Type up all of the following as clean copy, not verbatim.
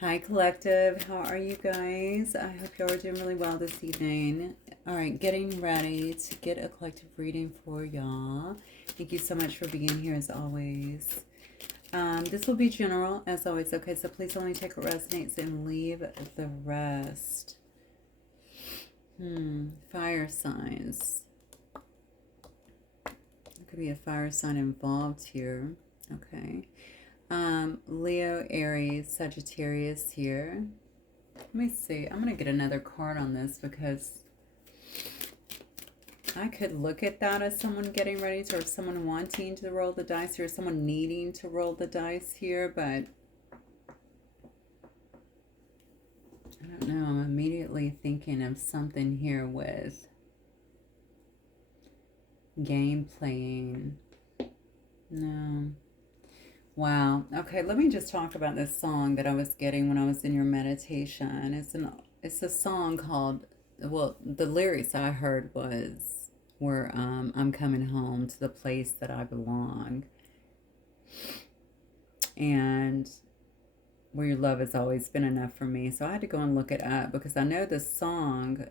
Hi, collective. How are you guys? I hope you are doing really well this evening. All right, getting ready to get a collective reading for y'all. Thank you so much for being here as always. This will be general as always. Okay, so please only take what resonates and leave the rest. Fire signs. There could be a fire sign involved here. Okay. Leo, Aries, Sagittarius here. Let me see. I'm going to get another card on this because I could look at that as someone getting ready to, or someone wanting to roll the dice here, someone needing to roll the dice here, but I don't know. I'm immediately thinking of something here with game playing. No. Wow. Okay, let me just talk about this song that I was getting when I was in your meditation. It's a song called, well, the lyrics I heard were I'm coming home to the place that I belong, and where your love has always been enough for me. So I had to go and look it up because I know the song,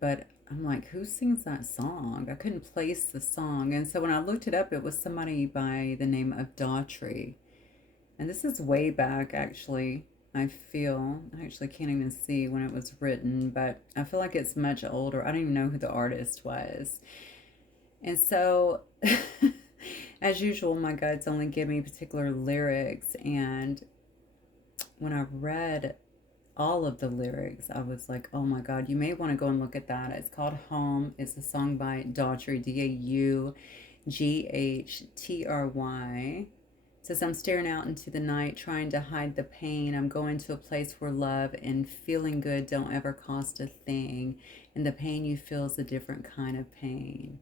but I'm like, who sings that song? I couldn't place the song. And so when I looked it up, it was somebody by the name of Daughtry. And this is way back, actually. I actually can't even see when it was written, but I feel like it's much older. I don't even know who the artist was. And so, as usual, my guides only give me particular lyrics. And when I read all of the lyrics, I was like, oh my God, you may want to go and look at that. It's called Home. It's a song by Daughtry, Daughtry. It says, I'm staring out into the night, trying to hide the pain. I'm going to a place where love and feeling good don't ever cost a thing. And the pain you feel is a different kind of pain.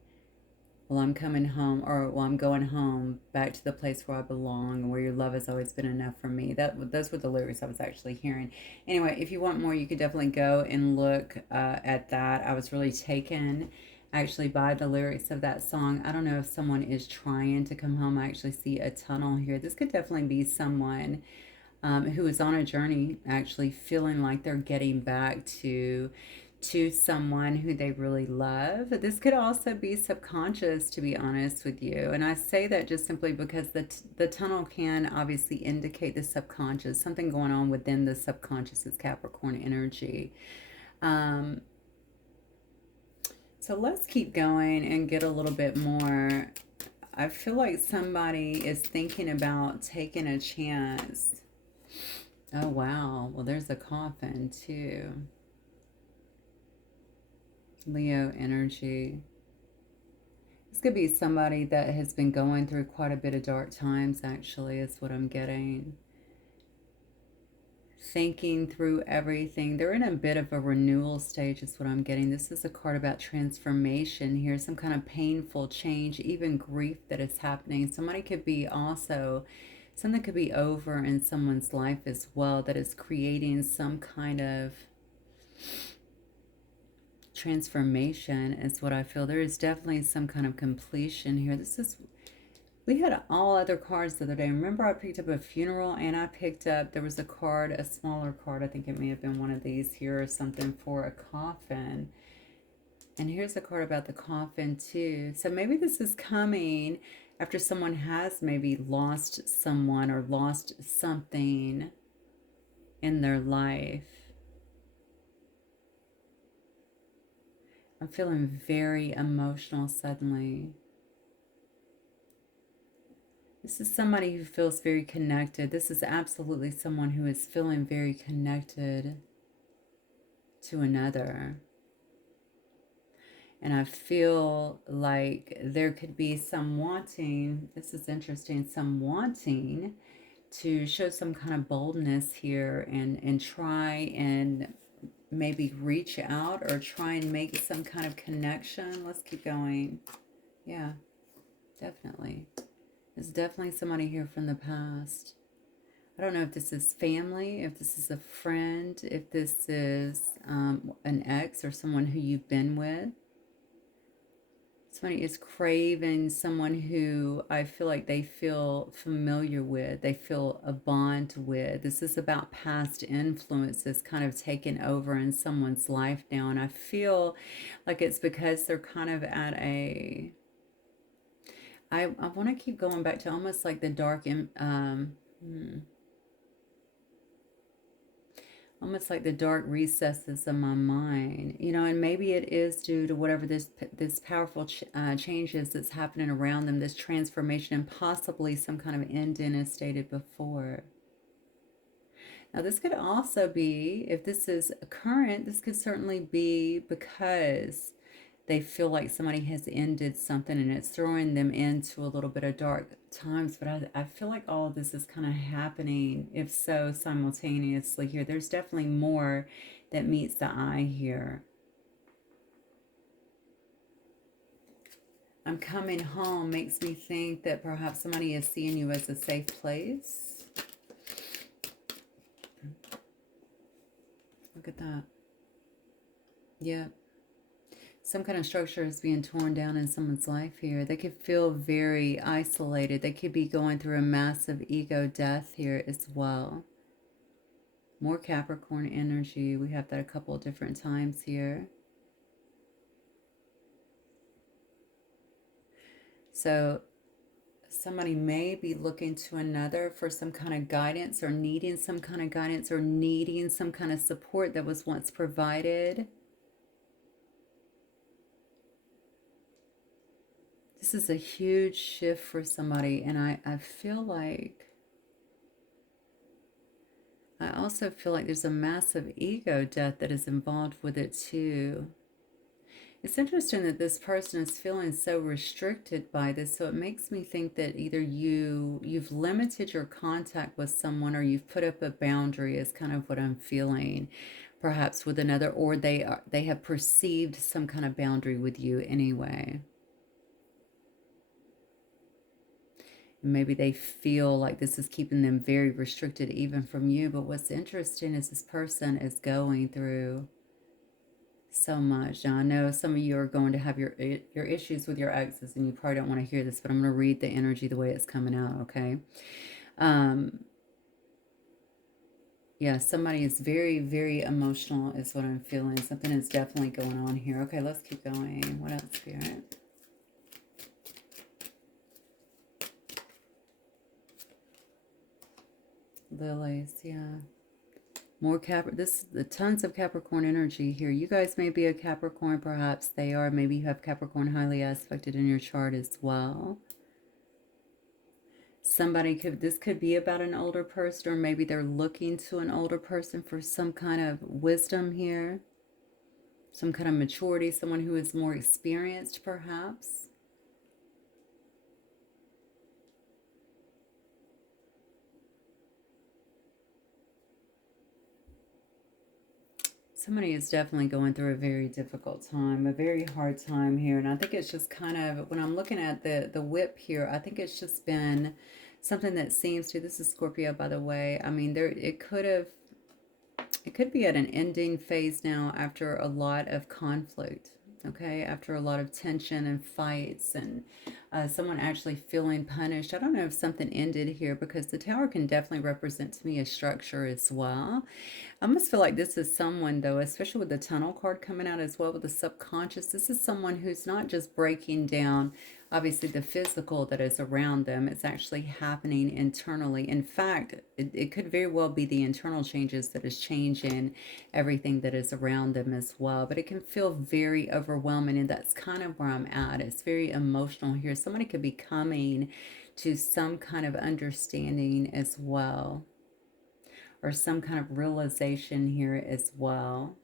Well, I'm coming home, or well, I'm going home back to the place where I belong and where your love has always been enough for me. Those were the lyrics I was actually hearing. Anyway, if you want more, you could definitely go and look at that. I was really taken actually by the lyrics of that song. I don't know if someone is trying to come home. I actually see a tunnel here. This could definitely be someone who is on a journey, actually feeling like they're getting back to someone who they really love. This could also be subconscious, to be honest with you. And I say that just simply because the tunnel can obviously indicate the subconscious, something going on within the subconscious is Capricorn energy. Um, so let's keep going and get a little bit more. I feel like somebody is thinking about taking a chance. Oh, wow. Well, there's a coffin too. Leo energy. This could be somebody that has been going through quite a bit of dark times, actually, is what I'm getting. Thinking through everything. They're in a bit of a renewal stage, is what I'm getting. This is a card about transformation here, some kind of painful change, even grief that is happening. Somebody could be also, something could be over in someone's life as well that is creating some kind of transformation is what I feel. There is definitely some kind of completion here. We had all other cards the other day. Remember I picked up a funeral and I picked up, there was a card, a smaller card. I think it may have been one of these here or something for a coffin. And here's a card about the coffin too. So maybe this is coming after someone has maybe lost someone or lost something in their life. I'm feeling very emotional suddenly. This is somebody who feels very connected. This is absolutely someone who is feeling very connected to another. And I feel like there could be some wanting, this is interesting, some wanting to show some kind of boldness here and try and maybe reach out or try and make some kind of connection. Let's keep going. Yeah, definitely. There's definitely somebody here from the past. I don't know if this is family, if this is a friend, if this is an ex or someone who you've been with. Somebody is craving someone who I feel like they feel familiar with, they feel a bond with. This is about past influences kind of taking over in someone's life now. And I feel like it's because they're kind of at a, I want to keep going back to almost like the dark, almost like the dark recesses of my mind, you know, and maybe it is due to whatever this powerful changes that's happening around them, this transformation, and possibly some kind of ending as stated before. Now, this could also be, if this is current, this could certainly be because they feel like somebody has ended something and it's throwing them into a little bit of dark times. But I feel like all of this is kind of happening, if so, simultaneously here. There's definitely more that meets the eye here. I'm coming home makes me think that perhaps somebody is seeing you as a safe place. Look at that. Yep. Some kind of structure is being torn down in someone's life here. They could feel very isolated. They could be going through a massive ego death here as well. More Capricorn energy. We have that a couple of different times here. So somebody may be looking to another for some kind of guidance, or needing some kind of guidance, or needing some kind of support that was once provided. This is a huge shift for somebody, and I feel like, I also feel like there's a massive ego death that is involved with it too. It's interesting that this person is feeling so restricted by this, so it makes me think that either you've limited your contact with someone, or you've put up a boundary, is kind of what I'm feeling, perhaps with another, or they have perceived some kind of boundary with you anyway. Maybe they feel like this is keeping them very restricted even from you. But what's interesting is this person is going through so much. Now, I know some of you are going to have your issues with your exes, and you probably don't want to hear this, but I'm going to read the energy the way it's coming out, okay? Yeah, somebody is very, very emotional is what I'm feeling. Something is definitely going on here. Okay, let's keep going. What else, Spirit? Lilies, yeah. More the tons of Capricorn energy here. You guys may be a Capricorn, perhaps they are. Maybe you have Capricorn highly aspected in your chart as well. This could be about an older person, or maybe they're looking to an older person for some kind of wisdom here, some kind of maturity, someone who is more experienced, perhaps. Somebody is definitely going through a very difficult time, a very hard time here. And I think it's just kind of, when I'm looking at the whip here, I think it's just been something that seems to, this is Scorpio, by the way. I mean, it could be at an ending phase now after a lot of conflict. Okay, after a lot of tension and fights, and someone actually feeling punished. I don't know if something ended here, because the Tower can definitely represent to me a structure as well. I almost feel like this is someone, though, especially with the Tunnel card coming out as well, with the subconscious. This is someone who's not just breaking down, obviously, the physical that is around them. It's actually happening internally. In fact, it could very well be the internal changes that is changing everything that is around them as well. But it can feel very overwhelming, and that's kind of where I'm at. It's very emotional here. Somebody could be coming to some kind of understanding as well, or some kind of realization here as well.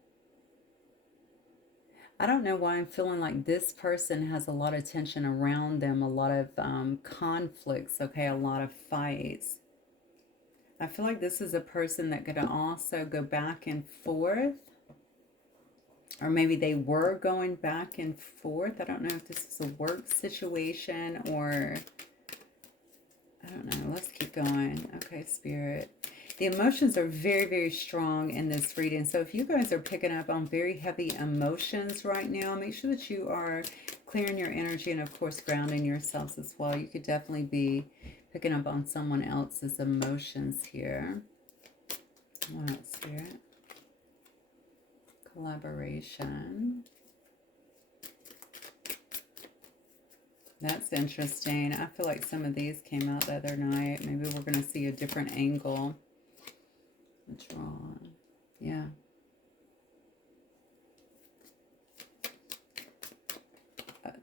I don't know why I'm feeling like this person has a lot of tension around them, a lot of conflicts, okay, a lot of fights. I feel like this is a person that could also go back and forth, or maybe they were going back and forth. I don't know if this is a work situation, or I don't know. Let's keep going. Okay, Spirit. The emotions are very, very strong in this reading. So if you guys are picking up on very heavy emotions right now, make sure that you are clearing your energy and, of course, grounding yourselves as well. You could definitely be picking up on someone else's emotions here. What else, Spirit? Collaboration. That's interesting. I feel like some of these came out the other night. Maybe we're going to see a different angle. Draw. Yeah.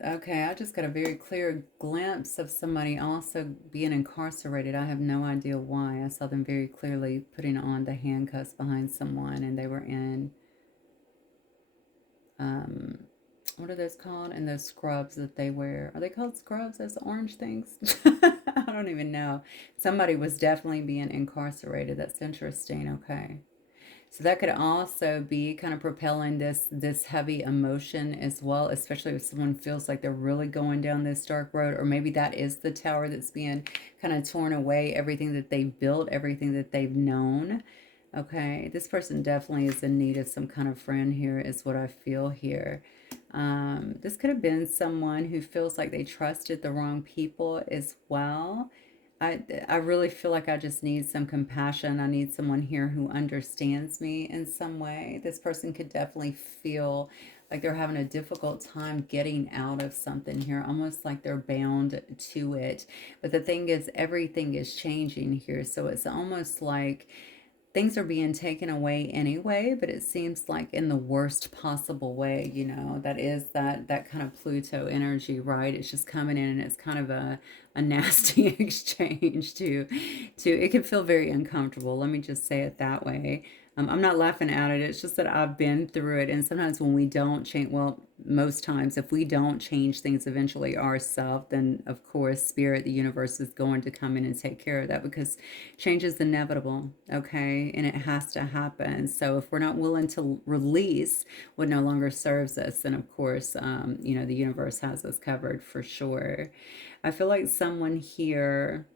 Okay, I just got a very clear glimpse of somebody also being incarcerated. I have no idea why. I saw them very clearly putting on the handcuffs behind someone, and they were in, what are those called? And those scrubs that they wear. Are they called scrubs? Those orange things? I don't even know. Somebody was definitely being incarcerated. That's interesting. Okay. So that could also be kind of propelling this heavy emotion as well, especially if someone feels like they're really going down this dark road, or maybe that is the tower that's being kind of torn away, everything that they've built, everything that they've known. Okay, this person definitely is in need of some kind of friend here, is what I feel here. This could have been someone who feels like they trusted the wrong people as well. I really feel like I just need some compassion. I need someone here who understands me in some way. This person could definitely feel like they're having a difficult time getting out of something here, almost like they're bound to it. But the thing is, everything is changing here. So it's almost like things are being taken away anyway, but it seems like in the worst possible way. That is that kind of Pluto energy, right? It's just coming in, and it's kind of a nasty exchange to it can feel very uncomfortable. Let me just say it that way. I'm not laughing at it. It's just that I've been through it. And sometimes when we don't change, well, most times, if we don't change things eventually ourselves, then of course, Spirit, the universe is going to come in and take care of that, because change is inevitable, okay? And it has to happen. So if we're not willing to release what no longer serves us, then of course, the universe has us covered for sure. I feel like someone here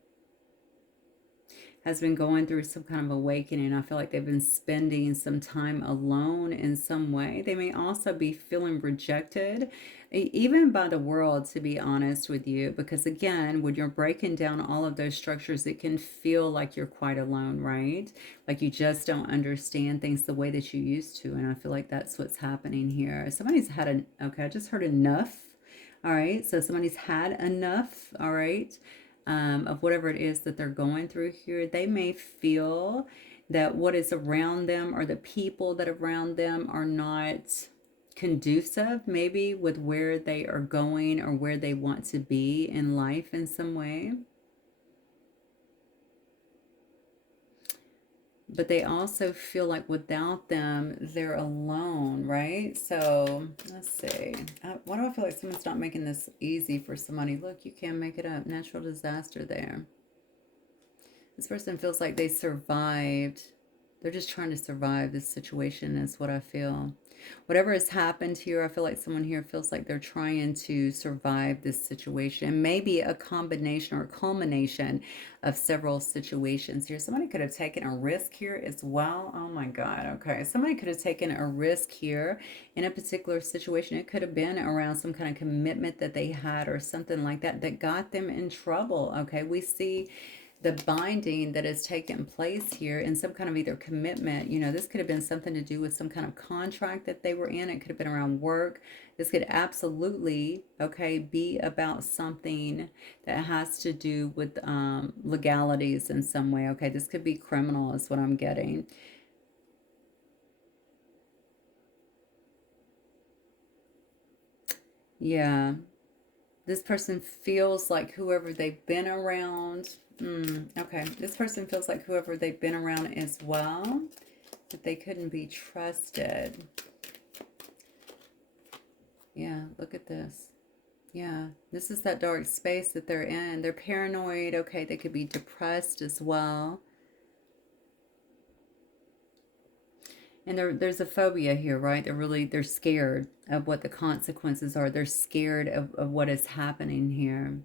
has been going through some kind of awakening. I feel like they've been spending some time alone in some way. They may also be feeling rejected, even by the world, to be honest with you, because again, when you're breaking down all of those structures, it can feel like you're quite alone, right? Like you just don't understand things the way that you used to. And I feel like that's what's happening here. Somebody's had okay, I just heard enough. All right, so somebody's had enough, all right, of whatever it is that they're going through here. They may feel that what is around them, or the people that are around them, are not conducive maybe with where they are going or where they want to be in life in some way. But they also feel like without them, they're alone, right? So let's see. Why do I feel like someone's not making this easy for somebody? Look, you can't make it up. Natural disaster there. This person feels like they survived. They're just trying to survive this situation, is what I feel. Whatever has happened here, I feel like someone here feels like they're trying to survive this situation. Maybe a combination or a culmination of several situations here. Somebody could have taken a risk here as well. Oh my God. Okay. Somebody could have taken a risk here in a particular situation. It could have been around some kind of commitment that they had or something like that that got them in trouble. Okay. We see the binding that has taken place here in some kind of either commitment. This could have been something to do with some kind of contract that they were in. It could have been around work. This could absolutely, okay, be about something that has to do with legalities in some way. Okay, this could be criminal is what I'm getting. Yeah. This person feels like whoever they've been around. Okay, this person feels like whoever they've been around as well, that they couldn't be trusted. Yeah, look at this. Yeah, this is that dark space that they're in. They're paranoid. Okay, they could be depressed as well. And there's a phobia here, right? They're scared of what the consequences are. They're scared of what is happening here.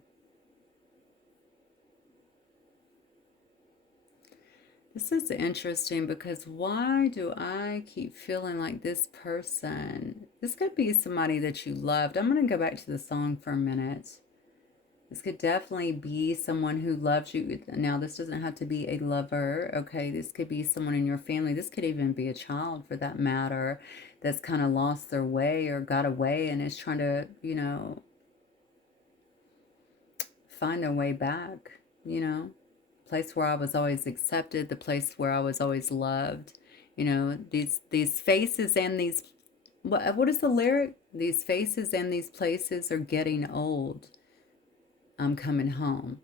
This is interesting because why do I keep feeling like this person? This could be somebody that you loved. I'm going to go back to the song for a minute. This could definitely be someone who loves you. Now, this doesn't have to be a lover, okay? This could be someone in your family. This could even be a child, for that matter, that's kind of lost their way or got away and is trying to, find their way back, place where I was always accepted, the place where I was always loved. These faces and these, what is the lyric? These faces and these places are getting old. I'm coming home.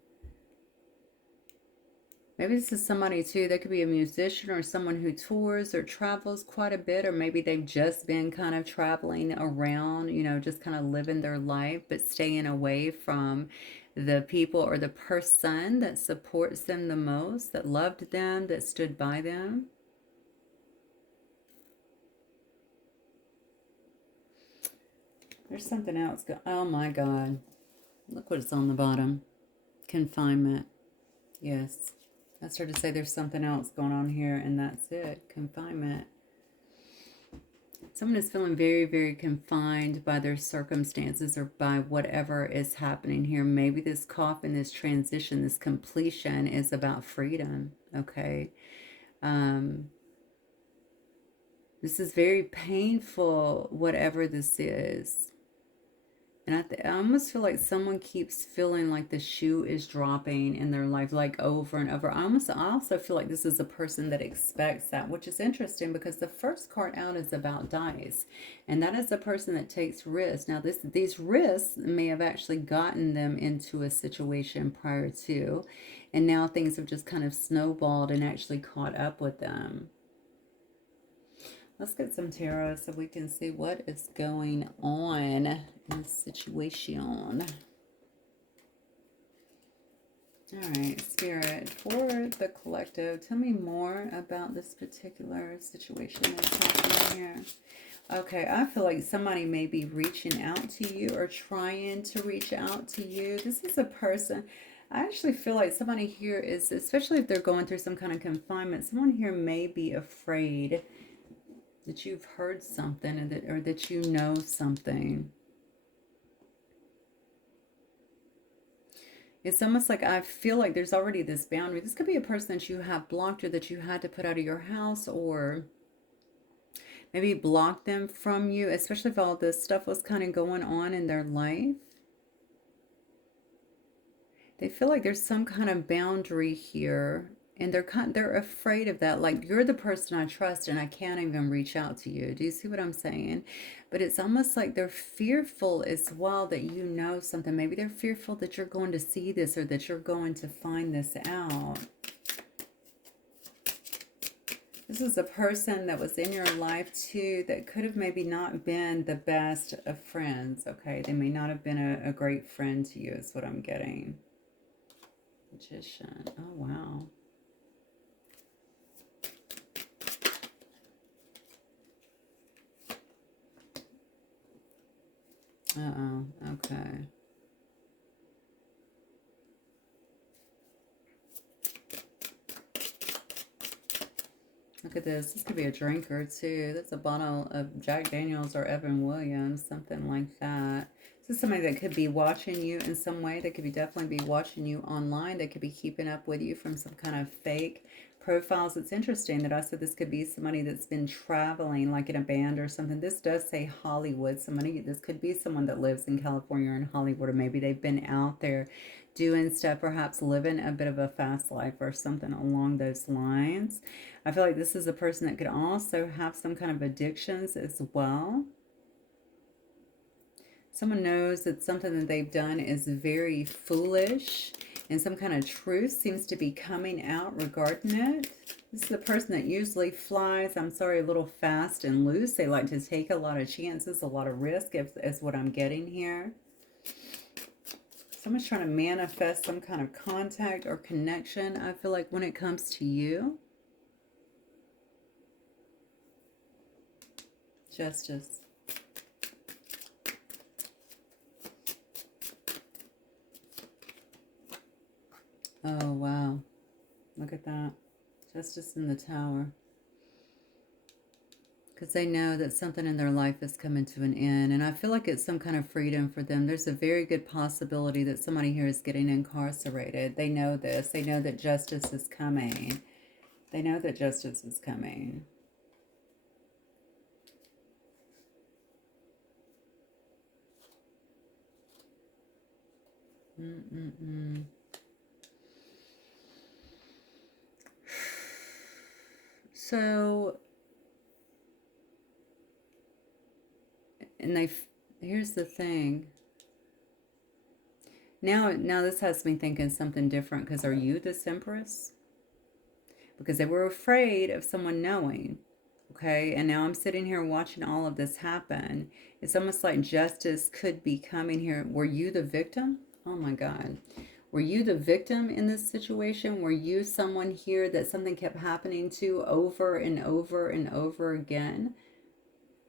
Maybe this is somebody too, that could be a musician or someone who tours or travels quite a bit, or maybe they've just been kind of traveling around, just kind of living their life, but staying away from the people or the person that supports them the most, that loved them, that stood by them. There's something else. Oh my God. Look what's on the bottom. Confinement. Yes. I started to say there's something else going on here, and that's it. Confinement. Someone is feeling very, very confined by their circumstances or by whatever is happening here. Maybe this coffin, this transition, this completion is about freedom, okay? This is very painful, whatever this is. And I almost feel like someone keeps feeling like the shoe is dropping in their life, like over and over. I also feel like this is a person that expects that, which is interesting because the first card out is about dice. And that is a person that takes risks. Now, these risks may have actually gotten them into a situation prior to, and now things have just kind of snowballed and actually caught up with them. Let's get some tarot so we can see what is going on in this situation. All right, Spirit, for the collective, tell me more about this particular situation that's happening here. Okay, I feel like somebody may be reaching out to you or trying to reach out to you. This is a person... I actually feel like somebody here is, especially if they're going through some kind of confinement, someone here may be afraid that you've heard something or that you know something. It's almost like I feel like there's already this boundary. This could be a person that you have blocked or that you had to put out of your house, or maybe block them from you, especially if all this stuff was kind of going on in their life. They feel like there's some kind of boundary here. And they're afraid of that. Like, you're the person I trust and I can't even reach out to you. Do you see what I'm saying? But it's almost like they're fearful as well that you know something. Maybe they're fearful that you're going to see this or that you're going to find this out. This is a person that was in your life too that could have maybe not been the best of friends, okay? They may not have been a great friend to you is what I'm getting. Magician. Oh, wow. Uh-oh, okay. Look at this. This could be a drinker too. That's a bottle of Jack Daniels or Evan Williams, something like that. This is somebody that could be watching you in some way. They could definitely be watching you online. They could be keeping up with you from some kind of fake profiles. It's interesting that I said this could be somebody that's been traveling, like in a band or something. This does say Hollywood. This could be someone that lives in California or in Hollywood, or maybe they've been out there doing stuff, perhaps living a bit of a fast life or something along those lines. I feel like this is a person that could also have some kind of addictions as well. Someone knows that something that they've done is very foolish, and some kind of truth seems to be coming out regarding it. This is a person that usually flies, I'm sorry, a little fast and loose. They like to take a lot of chances, a lot of risk, is what I'm getting here. Someone's trying to manifest some kind of contact or connection, I feel like, when it comes to you. Justice. Oh, wow. Look at that. Justice in the Tower. Because they know that something in their life is coming to an end. And I feel like it's some kind of freedom for them. There's a very good possibility that somebody here is getting incarcerated. They know this. They know that justice is coming. They know that justice is coming. So, and here's the thing. Now this has me thinking something different, because are you this Empress? Because they were afraid of someone knowing. Okay, and now I'm sitting here watching all of this happen. It's almost like justice could be coming here. Were you the victim? Oh my God. Were you the victim in this situation? Were you someone here that something kept happening to over and over and over again?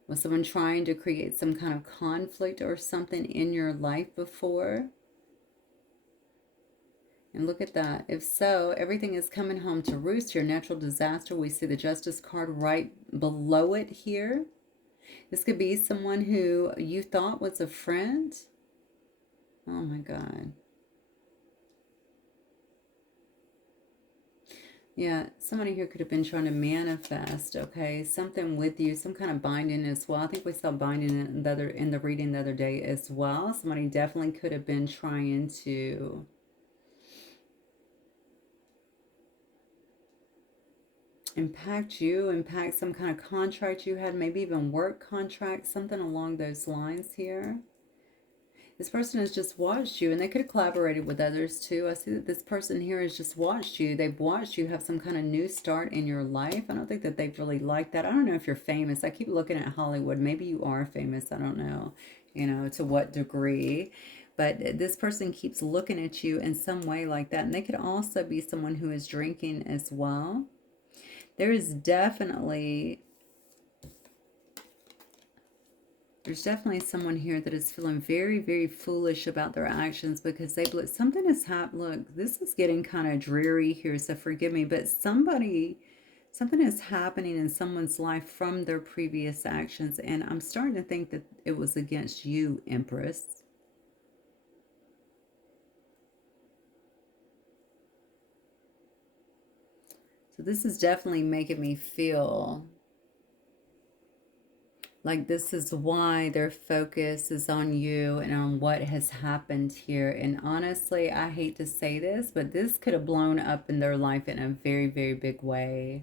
Was someone trying to create some kind of conflict or something in your life before? And look at that. If so, everything is coming home to roost here. Natural disaster. We see the Justice card right below it here. This could be someone who you thought was a friend. Oh my God. Yeah, somebody here could have been trying to manifest, okay, something with you, some kind of binding as well. I think we saw binding in the reading the other day as well. Somebody definitely could have been trying to impact you, impact some kind of contract you had, maybe even work contract, something along those lines here. This person has just watched you, and they could have collaborated with others too. I see that this person here has just watched you. They've watched you have some kind of new start in your life. I don't think that they've really liked that. I don't know if you're famous. I keep looking at Hollywood. Maybe you are famous. I don't know, to what degree. But this person keeps looking at you in some way like that. And they could also be someone who is drinking as well. There is definitely... There's definitely someone here that is feeling very, very foolish about their actions, because they believe something has happened. Look, this is getting kind of dreary here, so forgive me, but something is happening in someone's life from their previous actions, and I'm starting to think that it was against you, Empress. So this is definitely making me feel like this is why their focus is on you and on what has happened here. And honestly, I hate to say this, but this could have blown up in their life in a very, very big way.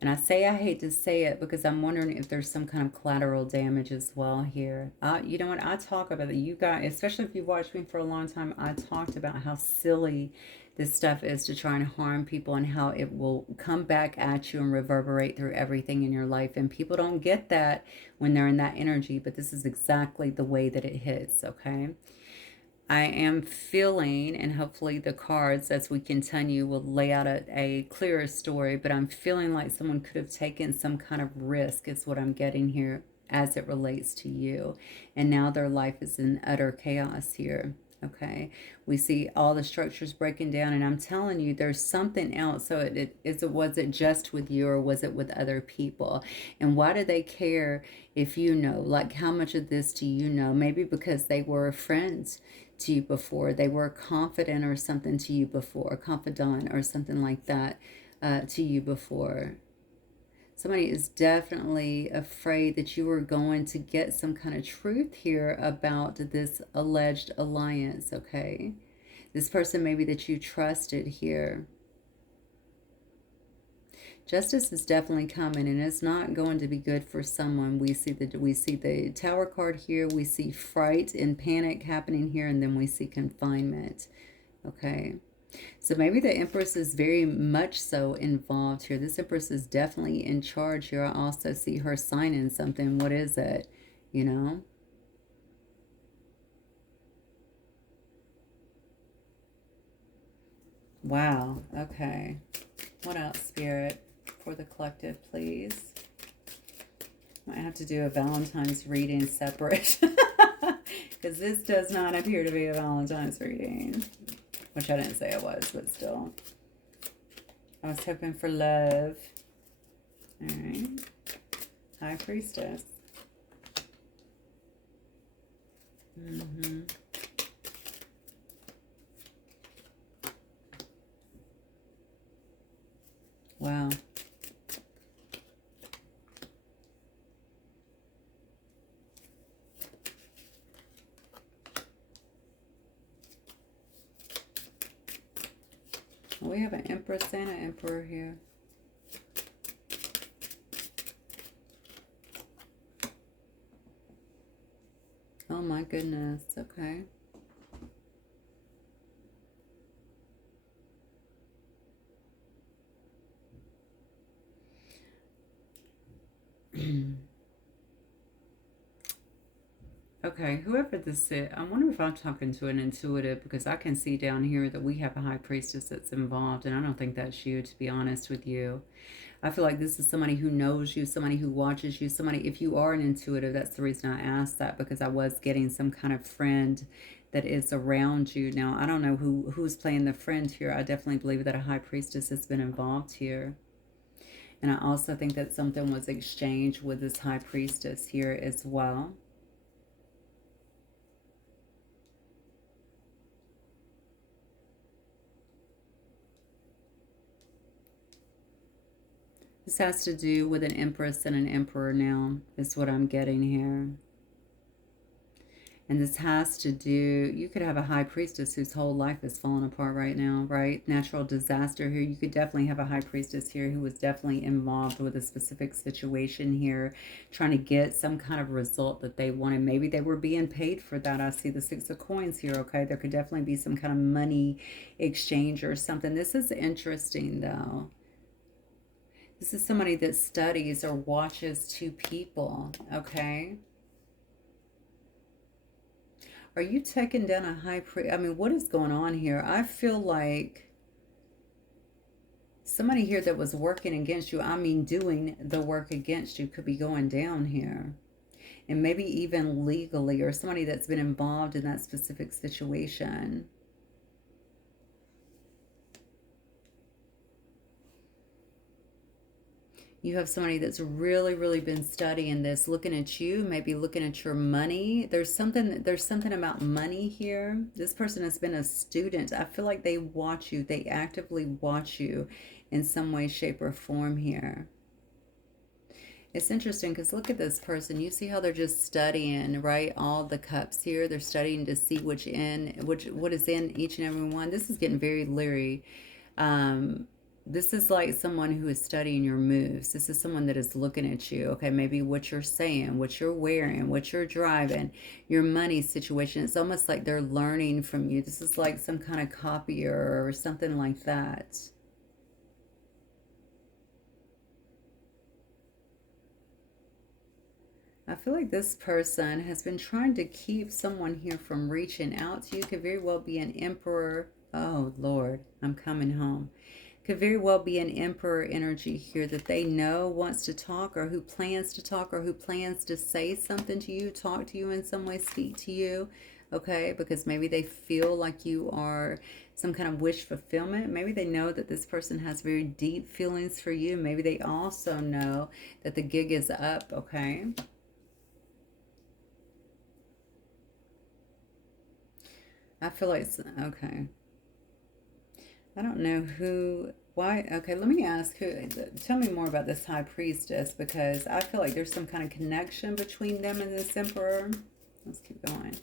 And I say I hate to say it because I'm wondering if there's some kind of collateral damage as well here. You know what? I talk about it. You guys, especially if you've watched me for a long time, I talked about how silly this stuff is to try and harm people, and how it will come back at you and reverberate through everything in your life. And people don't get that when they're in that energy, but this is exactly the way that it hits, okay? I am feeling, and hopefully the cards as we continue will lay out a clearer story, but I'm feeling like someone could have taken some kind of risk is what I'm getting here as it relates to you. And now their life is in utter chaos here. Okay, we see all the structures breaking down, and I'm telling you, there's something else. So was it just with you, or was it with other people? And why do they care if you know? Like, how much of this do you know? Maybe because they were friends to you before, they were confident or something to you before, confidant or something like that to you before. Somebody is definitely afraid that you are going to get some kind of truth here about this alleged alliance, okay? This person maybe that you trusted here. Justice is definitely coming, and it's not going to be good for someone. We see the Tower card here. We see fright and panic happening here, and then we see confinement, okay? So maybe the Empress is very much so involved here. This Empress is definitely in charge here. I also see her signing something. What is it? Wow. Okay. What else, Spirit, for the collective, please? I have to do a Valentine's reading separate, because this does not appear to be a Valentine's reading. Which I didn't say it was, but still. I was hoping for love. All right. High Priestess. Wow. We have an Empress and an Emperor here. Oh my goodness. Okay. Okay, whoever this is, I wonder if I'm talking to an intuitive, because I can see down here that we have a high priestess that's involved, and I don't think that's you, to be honest with you. I feel like this is somebody who knows you, somebody who watches you, somebody, if you are an intuitive, that's the reason I asked that, because I was getting some kind of friend that is around you. Now, I don't know who's playing the friend here. I definitely believe that a high priestess has been involved here. And I also think that something was exchanged with this high priestess here as well. This has to do with an empress and an emperor now, is what I'm getting here. And this has to do, you could have a high priestess whose whole life is falling apart right now, right? Natural disaster here. You could definitely have a high priestess here who was definitely involved with a specific situation here, trying to get some kind of result that they wanted. Maybe they were being paid for that. I see the Six of Coins here, okay? There could definitely be some kind of money exchange or something. This is interesting, though. This is somebody that studies or watches two people, okay? Are you taking down a high priest? I mean, what is going on here? I feel like somebody here that was working against you, I mean doing the work against you, could be going down here. And maybe even legally, or somebody that's been involved in that specific situation. You have somebody that's really, really been studying this, looking at you, maybe looking at your money. There's something about money here. This person has been a student. I feel like they watch you. They actively watch you in some way, shape, or form here. It's interesting because look at this person. You see how they're just studying, right? All the cups here. They're studying to see what is in each and every one. This is getting very leery. Um, this is like someone who is studying your moves. This is someone that is looking at you. Okay, maybe what you're saying, what you're wearing, what you're driving, your money situation. It's almost like they're learning from you. This is like some kind of copier or something like that. I feel like this person has been trying to keep someone here from reaching out to you. Could very well be an emperor. Oh, Lord, I'm coming home. Could very well be an emperor energy here that they know wants to talk, or who plans to talk, or who plans to say something to you, talk to you in some way, speak to you. Okay, because maybe they feel like you are some kind of wish fulfillment. Maybe they know that this person has very deep feelings for you. Maybe they also know that the gig is up. Okay. I feel like, okay. I don't know why. Okay, let me ask tell me more about this high priestess, because I feel like there's some kind of connection between them and this emperor. Let's keep going.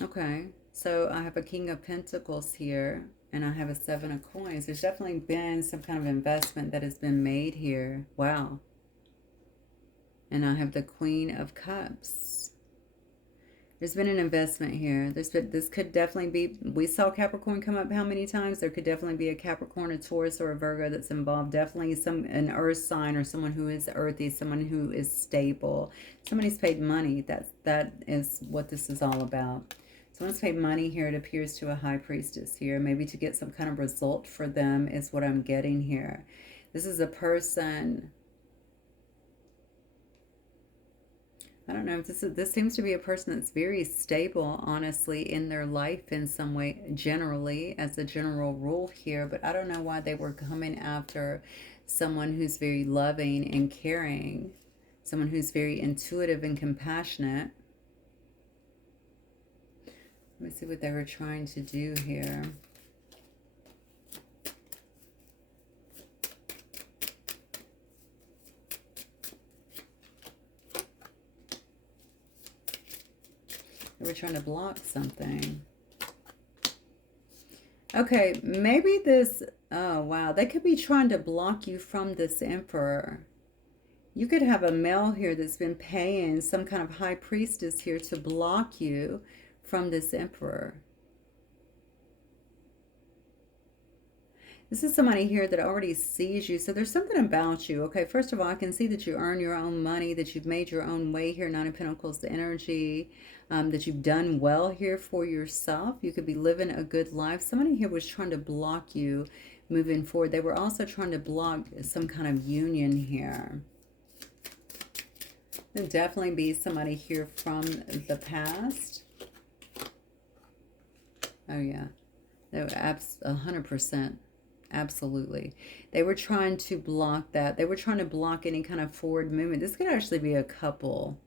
Okay, so I have a King of Pentacles here, and I have a Seven of Coins. There's definitely been some kind of investment that has been made here. Wow. And I have the Queen of Cups. There's been an investment here. This could definitely be, we saw Capricorn come up how many times? There could definitely be a Capricorn, a Taurus, or a Virgo that's involved. Definitely an earth sign, or someone who is earthy, someone who is stable. Somebody's paid money. That is what this is all about. Someone's paid money here, it appears, to a high priestess here. Maybe to get some kind of result for them is what I'm getting here. This is a person. I don't know. This seems to be a person that's very stable, honestly, in their life in some way, generally, as a general rule here. But I don't know why they were coming after someone who's very loving and caring, someone who's very intuitive and compassionate. Let me see what they were trying to do here. They were trying to block something. Okay, maybe this, oh wow, they could be trying to block you from this emperor. You could have a male here that's been paying some kind of high priestess here to block you from this emperor. This is somebody here that already sees you. So there's something about you. Okay, first of all, I can see that you earn your own money, that you've made your own way here, Nine of Pentacles energy, that you've done well here for yourself. You could be living a good life. Somebody here was trying to block you moving forward. They were also trying to block some kind of union here. There'll definitely be somebody here from the past. Oh yeah, no, 100%. Absolutely. They were trying to block that. They were trying to block any kind of forward movement. This could actually be a couple.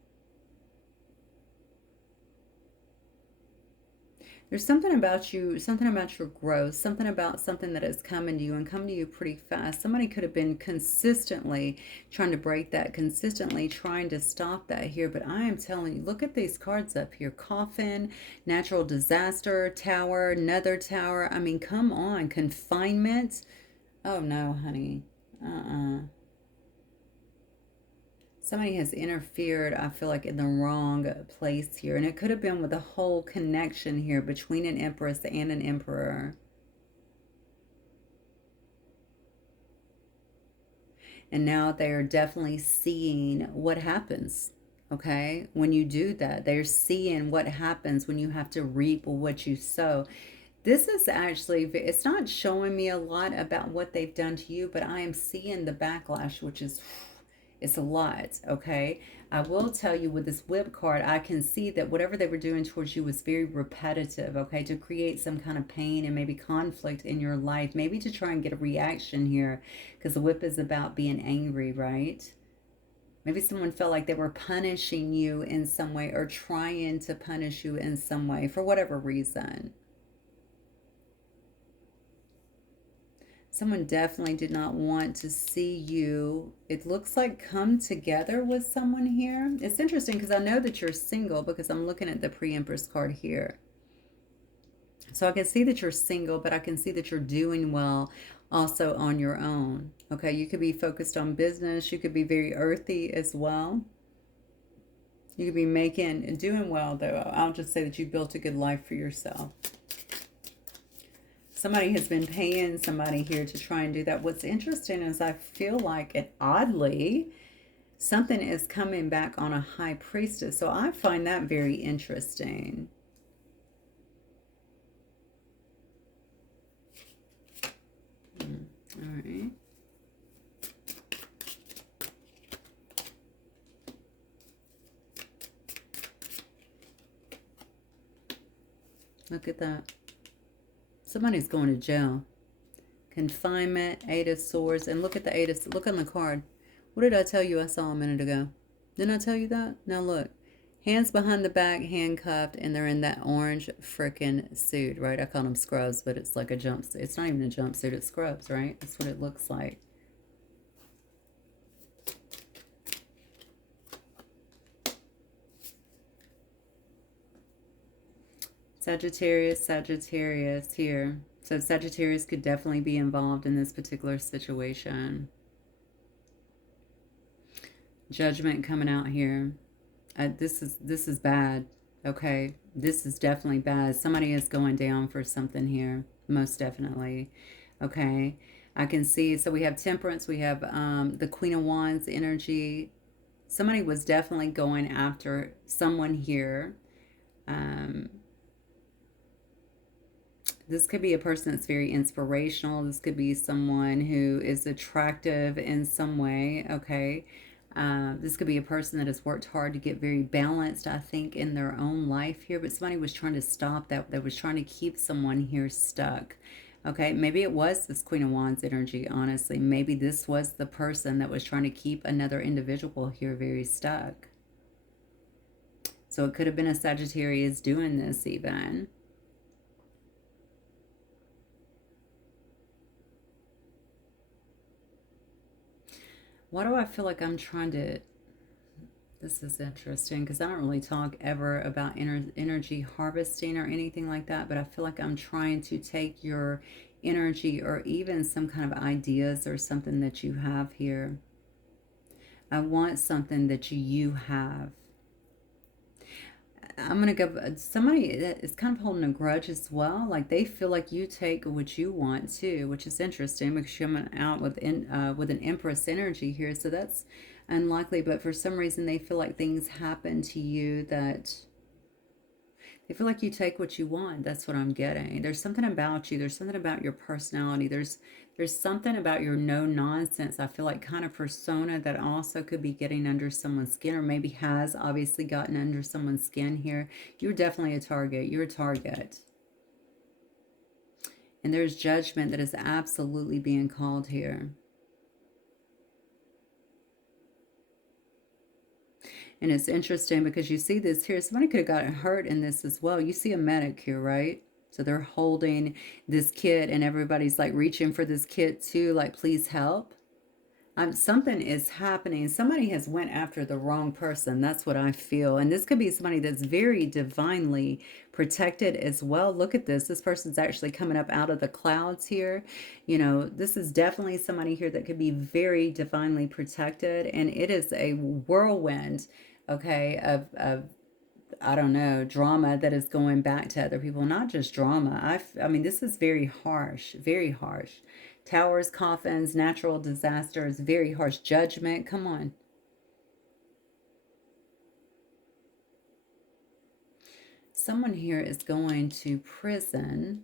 There's something about you, something about your growth, something about something that has come into you and come to you pretty fast. Somebody could have been consistently trying to break that, consistently trying to stop that here. But I am telling you, look at these cards up here. Coffin, natural disaster, tower, another tower. I mean, come on. Confinement. Oh, no, honey. Somebody has interfered, I feel like, in the wrong place here. And it could have been with a whole connection here between an empress and an emperor. And now they are definitely seeing what happens, okay? When you do that, they're seeing what happens when you have to reap what you sow. This is actually, it's not showing me a lot about what they've done to you, but I am seeing the backlash, which is, it's a lot, okay? I will tell you with this whip card, I can see that whatever they were doing towards you was very repetitive, okay? To create some kind of pain and maybe conflict in your life, maybe to try and get a reaction here, because the whip is about being angry, right? Maybe someone felt like they were punishing you in some way or trying to punish you in some way for whatever reason. Someone definitely did not want to see you, it looks like, come together with someone here. It's interesting because I know that you're single because I'm looking at the pre-empress card here. So I can see that you're single, but I can see that you're doing well also on your own. Okay, you could be focused on business. You could be very earthy as well. You could be making and doing well, though. I'll just say that you built a good life for yourself. Somebody has been paying somebody here to try and do that. What's interesting is I feel like, it oddly, something is coming back on a high priestess. So I find that very interesting. All right. Look at that. Somebody's going to jail. Confinement, Eight of Swords. And look at the Eight of... Look on the card. What did I tell you I saw a minute ago? Didn't I tell you that? Now look. Hands behind the back, handcuffed, and they're in that orange frickin' suit, right? I call them scrubs, but it's like a jumpsuit. It's not even a jumpsuit. It's scrubs, right? That's what it looks like. Sagittarius, Sagittarius here. So Sagittarius could definitely be involved in this particular situation. Judgment coming out here. This is bad. Okay, this is definitely bad. Somebody is going down for something here, most definitely. Okay, I can see. So we have Temperance. We have the Queen of Wands energy. Somebody was definitely going after someone here. This could be a person that's very inspirational. This could be someone who is attractive in some way, okay? This could be a person that has worked hard to get very balanced, I think, in their own life here, but somebody was trying to stop that. That was trying to keep someone here stuck. Okay, maybe it was this Queen of Wands energy, honestly. Maybe this was the person that was trying to keep another individual here very stuck. So it could have been a Sagittarius doing this even. Why do I feel like I'm trying to... This is interesting because I don't really talk ever about energy harvesting or anything like that, but I feel like I'm trying to take your energy or even some kind of ideas or something that you have here. I want something that you have. I'm gonna go. Somebody that is kind of holding a grudge as well. Like they feel like you take what you want too, which is interesting because you're coming out with an Empress energy here. So that's unlikely. But for some reason, they feel like things happen to you that they feel like you take what you want. That's what I'm getting. There's something about you. There's something about your personality. There's something about your no nonsense. I feel like kind of persona that also could be getting under someone's skin, or maybe has obviously gotten under someone's skin here. You're definitely a target. You're a target. And there's judgment that is absolutely being called here. And it's interesting because you see this here. Somebody could have gotten hurt in this as well. You see a medic here, right? So they're holding this kid and everybody's like reaching for this kid too, like, please help. Something is happening. Somebody has went after the wrong person. That's what I feel. And this could be somebody that's very divinely protected as well. Look at this. This person's actually coming up out of the clouds here. You know, this is definitely somebody here that could be very divinely protected. And it is a whirlwind, okay, of I don't know, drama that is going back to other people. Not just drama. I mean, this is very harsh, very harsh. Towers, coffins, natural disasters, very harsh judgment. Come on. Someone here is going to prison.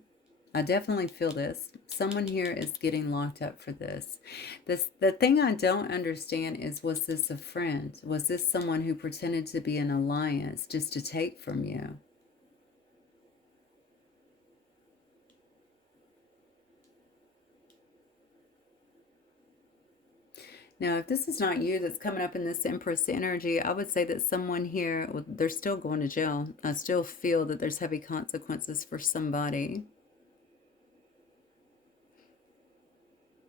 I definitely feel this. Someone here is getting locked up for this. The thing I don't understand is, was this a friend? Was this someone who pretended to be an alliance just to take from you? Now, if this is not you that's coming up in this Empress energy, I would say that someone here, well, they're still going to jail. I still feel that there's heavy consequences for somebody.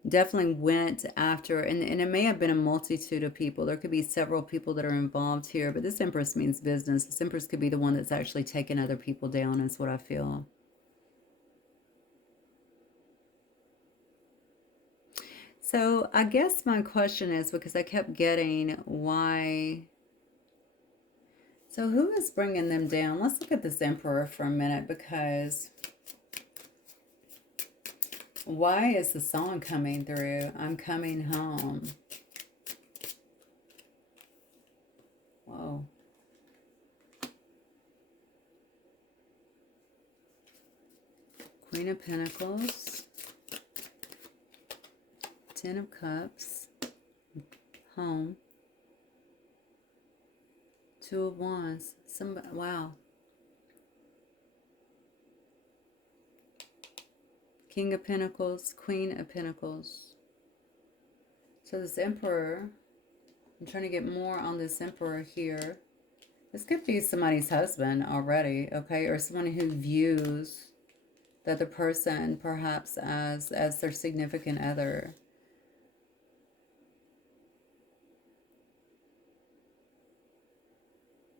Definitely went after, and it may have been a multitude of people. There could be several people that are involved here, but this Empress means business. This Empress could be the one that's actually taking other people down, is what I feel. So I guess my question is, because I kept getting why... So who is bringing them down? Let's look at this Emperor for a minute, because why is the song coming through? I'm coming home. Whoa. Queen of Pentacles. Ten of Cups. Home. Two of Wands. Somebody, wow. King of Pentacles, Queen of Pentacles. So this Emperor, I'm trying to get more on this Emperor here. This could be somebody's husband already, okay? Or someone who views the other person perhaps as their significant other.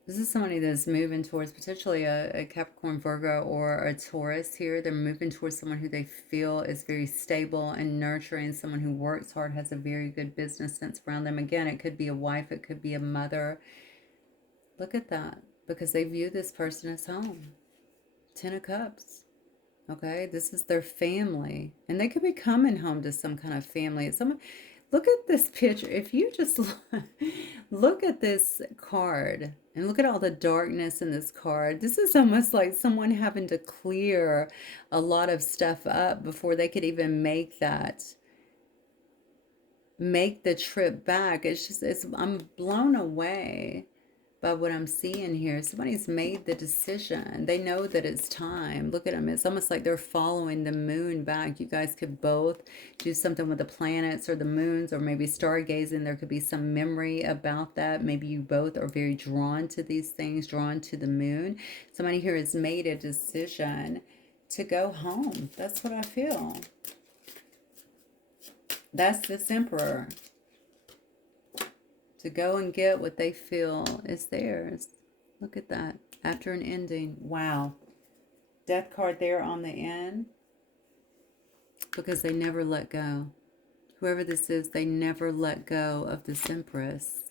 This is somebody that's moving towards potentially a Capricorn, Virgo, or a Taurus here. They're moving towards someone who they feel is very stable and nurturing, someone who works hard, has a very good business sense around them. Again, it could be a wife, it could be a mother. Look at that, because they view this person as home. Ten of Cups. Okay, this is their family. And they could be coming home to some kind of family. Look at this picture. If you just look at this card and look at all the darkness in this card, this is almost like someone having to clear a lot of stuff up before they could even make that. make the trip back. It's just, I'm blown away by what I'm seeing here. Somebody's made the decision. They know that it's time. Look at them. It's almost like they're following the moon back. You guys could both do something with the planets or the moons, or maybe stargazing. There could be some memory about that. Maybe you both are very drawn to these things, drawn to the moon. Somebody here has made a decision to go home. That's what I feel. That's this Emperor. To go and get what they feel is theirs. Look at that. After an ending. Wow. Death card there on the end. Because they never let go. Whoever this is, they never let go of this Empress.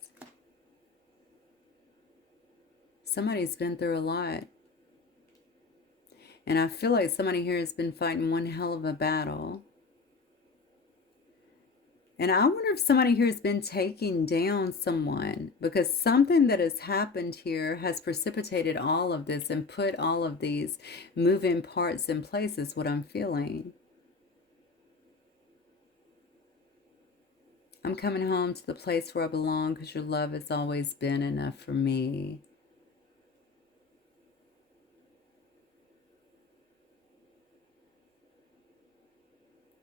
Somebody's been through a lot. And I feel like somebody here has been fighting one hell of a battle. And I wonder if somebody here has been taking down someone, because something that has happened here has precipitated all of this and put all of these moving parts in place, is what I'm feeling. I'm coming home to the place where I belong because your love has always been enough for me.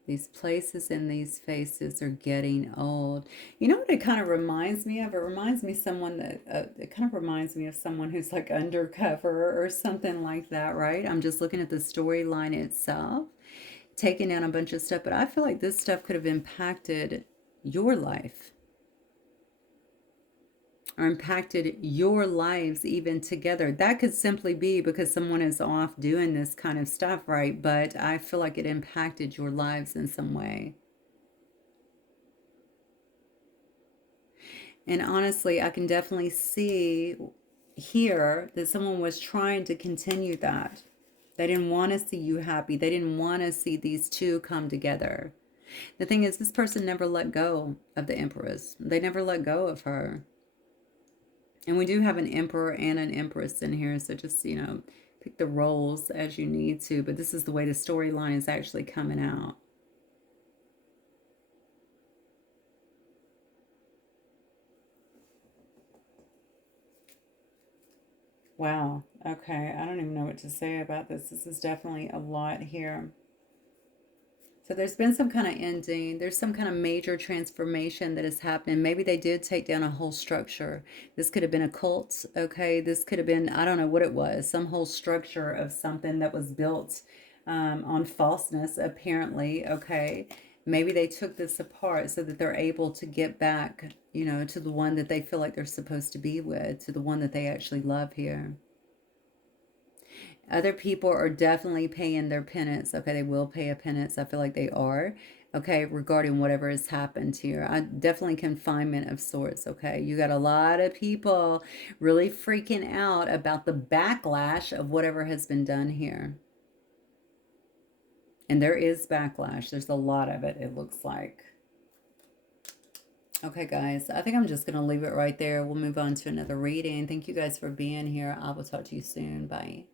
These places and these faces are getting old. You know what it kind of reminds me of? It reminds me of someone that, it kind of reminds me of someone who's like undercover or something like that, right? I'm just looking at the storyline itself, taking down a bunch of stuff, but I feel like this stuff could have impacted your life, or impacted your lives even together. That could simply be because someone is off doing this kind of stuff, right? But I feel like it impacted your lives in some way. And honestly, I can definitely see here that someone was trying to continue that. They didn't want to see you happy. They didn't want to see these two come together. The thing is, this person never let go of the Empress. They never let go of her. And we do have an Emperor and an Empress in here, so just, pick the roles as you need to. But this is the way the storyline is actually coming out. Wow. Okay. I don't even know what to say about this. This is definitely a lot here. So there's been some kind of ending. There's some kind of major transformation that is happening. Maybe they did take down a whole structure. This could have been a cult, okay? This could have been, I don't know what it was, some whole structure of something that was built on falseness, apparently, okay? Maybe they took this apart so that they're able to get back, to the one that they feel like they're supposed to be with, to the one that they actually love here. Other people are definitely paying their penance. Okay, they will pay a penance. I feel like they are. Okay, regarding whatever has happened here. I definitely confinement of sorts. Okay, you got a lot of people really freaking out about the backlash of whatever has been done here. And there is backlash. There's a lot of it, it looks like. Okay, guys, I think I'm just going to leave it right there. We'll move on to another reading. Thank you guys for being here. I will talk to you soon. Bye.